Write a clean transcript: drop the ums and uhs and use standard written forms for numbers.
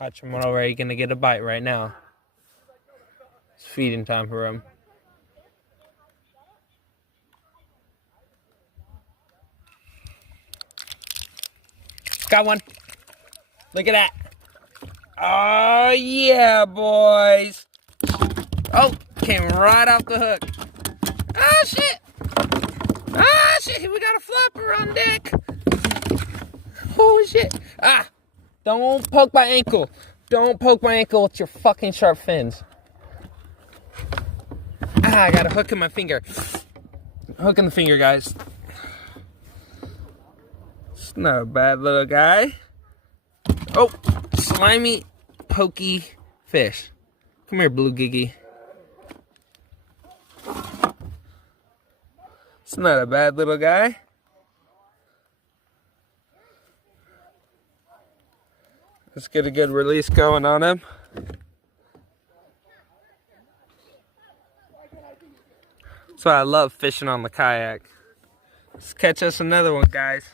Watch him already gonna get a bite right now. It's feeding time for him. Got one. Look at that. Oh yeah, boys. Oh, came right off the hook. Oh shit. Ah shit, we got a flapper on deck. Oh shit. Ah, don't poke my ankle. Don't poke my ankle with your fucking sharp fins. Ah, I got a hook in my finger. Hook in the finger, guys. It's not a bad little guy. Oh, slimy, pokey fish. Come here, blue giggy. It's not a bad little guy. Let's get a good release going on him. That's why I love fishing on the kayak. Let's catch us another one, guys.